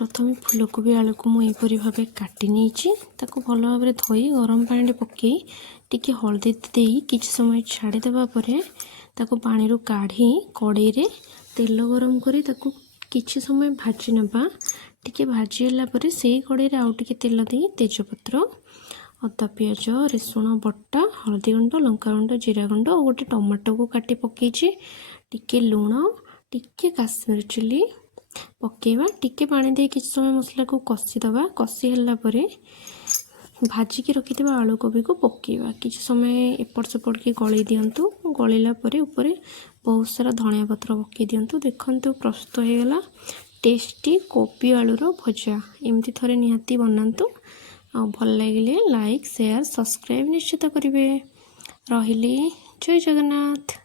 प्रथम फूलकोबी आलू को मुझे यहपरी भाव काटी नहीं ताको भल भाव धोई गरम पानी पकई टिके हलदी दे किसी समय छाड़देवा ताको पानी काढ़ी कड़ई रे तेल गरम करी ताको किछि समय भाजी नबा टिके भाजीला से कड़ई रे आउ टिके तेल दे तेजपत्र अदा पियाज रसुण बटा हलदी गुंड लंका गुंड जीरा गुंड और गोटे टमाटो को काटी पकई टिके लुण टिके काश्मीर चिली पकेवा टिके पानी दे किसी समय मसला को कषिदबा कषि हला परे भाजिकी रखिथिबा आलू कोबी को पकेवा किसी समय एपट सेपट के गली दिंतु गलिला परे ऊपर बहुत सारा धनिया पत्र पकई दिंतु देखंतु प्रस्तुत हो गला टेस्टी कोबी आलूर भजा एमती थरे निहाती बनातु आ भल लगे लाइक शेयर सब्सक्राइब निश्चित करेंगे रहिले जय जगन्नाथ।